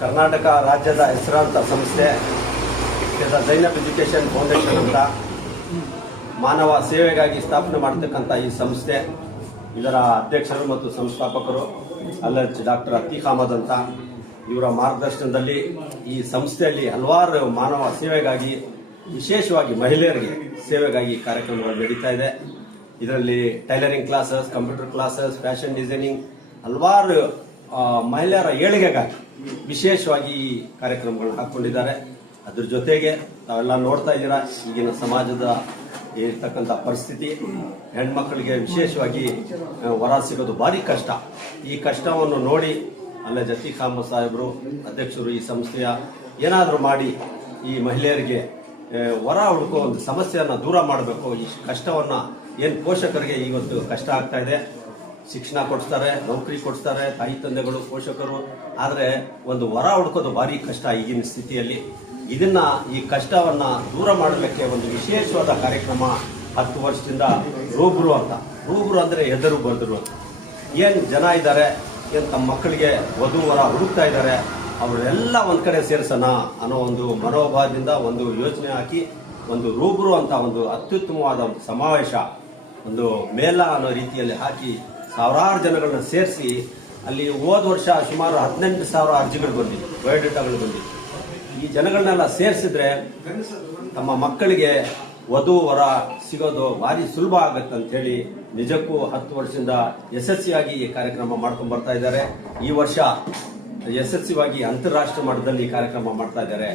ಕರ್ನಾಟಕ ರಾಜ್ಯದ ಹೆಸರಾಂತ ಸಂಸ್ಥೆ ಜೈನಬ್ ಎಜುಕೇಷನ್ ಫೌಂಡೇಶನ್ ಅಂತ ಮಾನವ ಸೇವೆಗಾಗಿ ಸ್ಥಾಪನೆ ಮಾಡತಕ್ಕಂಥ ಈ ಸಂಸ್ಥೆ, ಇದರ ಅಧ್ಯಕ್ಷರು ಮತ್ತು ಸಂಸ್ಥಾಪಕರು ಅಲ್ಲಜ್ ಡಾಕ್ಟರ್ ಅತೀಕ್ ಅಹಮದ್ ಅಂತ. ಇವರ ಮಾರ್ಗದರ್ಶನದಲ್ಲಿ ಈ ಸಂಸ್ಥೆಯಲ್ಲಿ ಹಲವಾರು ಮಾನವ ಸೇವೆಗಾಗಿ, ವಿಶೇಷವಾಗಿ ಮಹಿಳೆಯರಿಗೆ ಸೇವೆಗಾಗಿ ಕಾರ್ಯಕ್ರಮಗಳು ನಡೀತಾ ಇದೆ. ಇದರಲ್ಲಿ tailoring classes, computer classes, fashion designing, ಹಲವಾರು ಮಹಿಳೆಯರ ಏಳಿಗೆಗಾಗಿ ವಿಶೇಷವಾಗಿ ಈ ಕಾರ್ಯಕ್ರಮಗಳನ್ನು ಹಾಕೊಂಡಿದ್ದಾರೆ. ಅದ್ರ ಜೊತೆಗೆ ತಾವೆಲ್ಲ ನೋಡ್ತಾ ಇದ್ದೀರಾ, ಈಗಿನ ಸಮಾಜದ ಇರ್ತಕ್ಕಂಥ ಪರಿಸ್ಥಿತಿ, ಹೆಣ್ಮಕ್ಳಿಗೆ ವಿಶೇಷವಾಗಿ ವರ ಸಿಗೋದು ಭಾರಿ ಕಷ್ಟ. ಈ ಕಷ್ಟವನ್ನು ನೋಡಿ ಅಲ್ಲಜ್ ಅತೀಕ್ ಅಹಮದ್ ಸಾಹೇಬರು, ಅಧ್ಯಕ್ಷರು, ಈ ಸಂಸ್ಥೆಯ ಏನಾದರೂ ಮಾಡಿ ಈ ಮಹಿಳೆಯರಿಗೆ ವರ ಹುಡುಕೋ ಒಂದು ಸಮಸ್ಯೆಯನ್ನು ದೂರ ಮಾಡಬೇಕು. ಈ ಕಷ್ಟವನ್ನು ಏನು ಪೋಷಕರಿಗೆ ಇವತ್ತು ಕಷ್ಟ ಆಗ್ತಾ ಇದೆ, ಶಿಕ್ಷಣ ಕೊಡಿಸ್ತಾರೆ, ನೌಕರಿ ಕೊಡಿಸ್ತಾರೆ ತಾಯಿ ತಂದೆಗಳು, ಪೋಷಕರು, ಆದರೆ ಒಂದು ವರ ಹುಡುಕೋದು ಭಾರಿ ಕಷ್ಟ ಈಗಿನ ಸ್ಥಿತಿಯಲ್ಲಿ. ಈ ಕಷ್ಟವನ್ನ ದೂರ ಮಾಡಲಿಕ್ಕೆ ಒಂದು ವಿಶೇಷವಾದ ಕಾರ್ಯಕ್ರಮ 10 ವರ್ಷದಿಂದ ರೂಬ್ರು ಅಂತ. ರೂಬ್ರು ಅಂದ್ರೆ ಎದುರು ಬಂದರು, ಏನ್ ಜನ ಇದ್ದಾರೆ, ಏನ್ ತಮ್ಮ ಮಕ್ಕಳಿಗೆ ವಧು ವರ ಹುಡುಕ್ತಾ ಇದ್ದಾರೆ, ಅವರೆಲ್ಲ ಒಂದ್ ಕಡೆ ಸೇರಿಸೋಣ ಅನ್ನೋ ಒಂದು ಮನೋಭಾವದಿಂದ ಒಂದು ಯೋಜನೆ ಹಾಕಿ, ಒಂದು ರೂಬ್ರು ಅಂತ ಒಂದು ಅತ್ಯುತ್ತಮವಾದ ಒಂದು ಸಮಾವೇಶ, ಒಂದು ಮೇಳ ಅನ್ನೋ ರೀತಿಯಲ್ಲಿ ಹಾಕಿ ಸಾವಿರಾರು ಜನಗಳನ್ನ ಸೇರಿಸಿ, ಅಲ್ಲಿ ಹೋದ ವರ್ಷ ಸುಮಾರು 18,000 ಅರ್ಜಿಗಳು ಬಂದಿವೆ, ಬಯೋಡೇಟಾಗಳು ಬಂದಿವೆ. ಈ ಜನಗಳನ್ನೆಲ್ಲ ಸೇರಿಸಿದ್ರೆ ತಮ್ಮ ಮಕ್ಕಳಿಗೆ ವಧು ವರ ಸಿಗೋದು ಭಾರಿ ಸುಲಭ ಆಗತ್ತೆ ಅಂತ ಹೇಳಿ ನಿಜಕ್ಕೂ 10 ವರ್ಷದಿಂದ ಯಶಸ್ವಿಯಾಗಿ ಈ ಕಾರ್ಯಕ್ರಮ ಮಾಡ್ಕೊಂಡು ಬರ್ತಾ ಇದ್ದಾರೆ. ಈ ವರ್ಷ ಯಶಸ್ವಿಯಾಗಿ ಅಂತಾರಾಷ್ಟ್ರೀಯ ಮಟ್ಟದಲ್ಲಿ ಈ ಕಾರ್ಯಕ್ರಮ ಮಾಡ್ತಾ ಇದ್ದಾರೆ.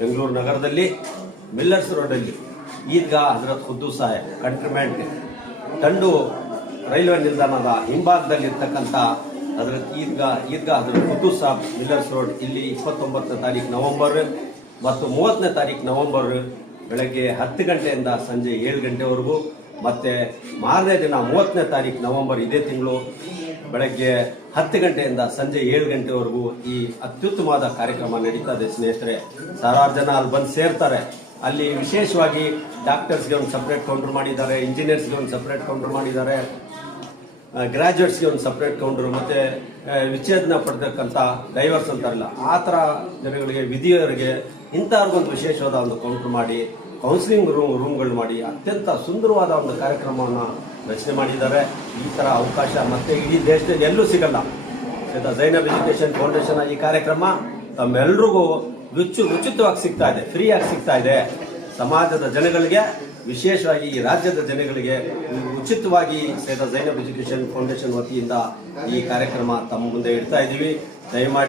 ಬೆಂಗಳೂರು ನಗರದಲ್ಲಿ ಮಿಲ್ಲರ್ಸ್ ರೋಡಲ್ಲಿ ಈದ್ಗಾ ಹಜರತ್ ಖುದ್ದೂಸ್ ಸಾಹೇಬ್ ಕಂಟ್ರಿಮೆಂಟ್ ತಂಡು ರೈಲ್ವೆ ನಿಲ್ದಾಣದ ಹಿಂಭಾಗದಲ್ಲಿ ಇರ್ತಕ್ಕಂಥ ಹಜರತ್ ಈದ್ಗಾ ಹಜರತ್ ಖುದ್ದೂಸ್ ಸಾಹೇಬ್ ಮಿಲ್ಲರ್ಸ್ ರೋಡ್, ಇಲ್ಲಿ 29ನೇ ತಾರೀಕು ನವೆಂಬರ್ ಮತ್ತು 30ನೇ ತಾರೀಕು ನವೆಂಬರ್ ಬೆಳಗ್ಗೆ 10 ಗಂಟೆಯಿಂದ ಸಂಜೆ 7 ಗಂಟೆವರೆಗೂ, ಮತ್ತೆ ಮಾರನೇ ದಿನ 30ನೇ ತಾರೀಕು ನವೆಂಬರ್ ಇದೇ ತಿಂಗಳು ಬೆಳಗ್ಗೆ 10 ಗಂಟೆಯಿಂದ ಸಂಜೆ 7 ಗಂಟೆವರೆಗೂ ಈ ಅತ್ಯುತ್ತಮವಾದ ಕಾರ್ಯಕ್ರಮ ನಡೀತಾ ಇದೆ. ಸ್ನೇಹಿತರೆ, ಸಾವಿರಾರು ಜನ ಅಲ್ಲಿ ಬಂದು ಸೇರ್ತಾರೆ. ಅಲ್ಲಿ ವಿಶೇಷವಾಗಿ ಡಾಕ್ಟರ್ಸ್ಗೆ ಒಂದು ಸಪರೇಟ್ ಕೌಂಟರ್ ಮಾಡಿದ್ದಾರೆ, ಇಂಜಿನಿಯರ್ಸ್ಗೆ ಒಂದು ಸಪರೇಟ್ ಕೌಂಟರ್ ಮಾಡಿದ್ದಾರೆ, ಗ್ರಾಜುಯೇಟ್ಸ್ಗೆ ಒಂದು ಸಪರೇಟ್ ಕೌಂಟರ್, ಮತ್ತೆ ವಿಚ್ಛೇದನ ಪಡೆದಕ್ಕಂಥ ಡೈವರ್ಸ್ ಅಂತಾರಲ್ಲ ಆ ಥರ ಜನಗಳಿಗೆ, ವಿಧಿಯವರಿಗೆ, ಇಂಥವ್ರಿಗೊಂದು ವಿಶೇಷವಾದ ಒಂದು ಕೌಂಟರ್ ಮಾಡಿ, ಕೌನ್ಸಿಲಿಂಗ್ ರೂಮ್ಗಳು ಮಾಡಿ ಅತ್ಯಂತ ಸುಂದರವಾದ ಒಂದು ಕಾರ್ಯಕ್ರಮವನ್ನು ರಚನೆ ಮಾಡಿದ್ದಾರೆ. ಈ ಥರ ಅವಕಾಶ ಮತ್ತೆ ಇಡೀ ದೇಶದಲ್ಲಿ ಎಲ್ಲೂ ಸಿಗಲ್ಲ. ಜೈನಬ್ ಎಜುಕೇಷನ್ ಫೌಂಡೇಶನ್ ಈ ಕಾರ್ಯಕ್ರಮ ತಮ್ಮೆಲ್ರಿಗೂ ಉಚಿತವಾಗಿ ಸಿಗ್ತಾ ಇದೆ, ಫ್ರೀಯಾಗಿ ಸಿಗ್ತಾ ಇದೆ. ಸಮಾಜದ ಜನಗಳಿಗೆ, ವಿಶೇಷವಾಗಿ ಈ ರಾಜ್ಯದ ಜನಗಳಿಗೆ ಉಚಿತವಾಗಿ ಜೈನಬ್ ಎಜುಕೇಷನ್ ಫೌಂಡೇಶನ್ ವತಿಯಿಂದ ಈ ಕಾರ್ಯಕ್ರಮ ತಮ್ಮ ಮುಂದೆ ಇಡ್ತಾ ಇದ್ದೀವಿ. ದಯಮಾಡಿ